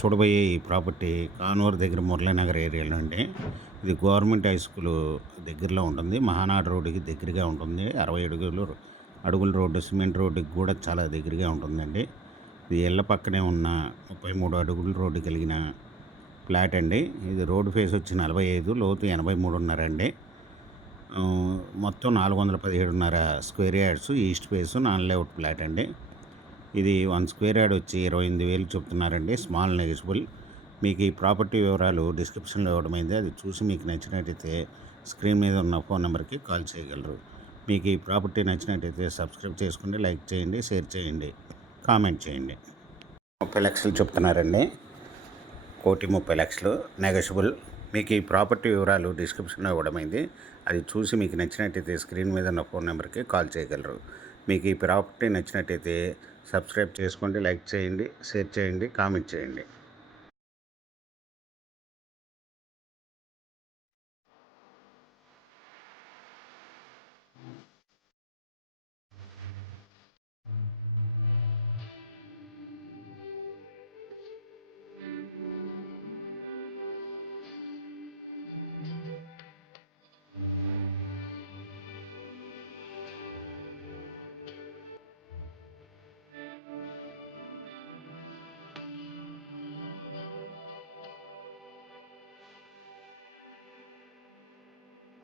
చూడబోయే ఈ ప్రాపర్టీ కానూరు దగ్గర మురళీనగర్ ఏరియాలో అండి. ఇది గవర్నమెంట్ హై స్కూలు దగ్గరలో ఉంటుంది. మహానాడు రోడ్డుకి దగ్గరగా ఉంటుంది. 60 అడుగుల రోడ్డు, సిమెంట్ రోడ్డుకి కూడా చాలా దగ్గరగా ఉంటుందండి. ఇది ఇళ్ళ పక్కనే ఉన్న 33 అడుగుల రోడ్డు కలిగిన ఫ్లాట్ అండి. ఇది రోడ్డు ఫేస్ వచ్చి 45, లోతు 83.5 అండి. మొత్తం 417.5 square yards, east face non layout flat అండి. ఇది 1 స్క్వేర్ యార్డ్ వచ్చి 28,000 చెప్తున్నారండి. Small negotiable. మీకు ఈ ప్రాపర్టీ వివరాలు డిస్క్రిప్షన్లో ఇవ్వడమైంది. అది చూసి మీకు నచ్చినట్టయితే స్క్రీన్ మీద ఉన్న ఫోన్ నెంబర్కి కాల్ చేయగలరు. మీకు ఈ ప్రాపర్టీ నచ్చినట్టయితే సబ్స్క్రైబ్ చేసుకోండి, లైక్ చేయండి, షేర్ చేయండి, కామెంట్ చేయండి. 30 లక్షలు చెప్తున్నారండి. 1,30,00,000 నెగోషియబుల్. మీకు ఈ ప్రాపర్టీ వివరాలు డిస్క్రిప్షన్లో ఇవ్వడమైంది. అది చూసి మీకు నచ్చినట్టయితే స్క్రీన్ మీద ఉన్న ఫోన్ నెంబర్కి కాల్ చేయగలరు. మీకు ఈ ప్రాపర్టీ నచ్చినట్టయితే సబ్స్క్రైబ్ చేసుకోండి, లైక్ చేయండి, షేర్ చేయండి, కామెంట్ చేయండి.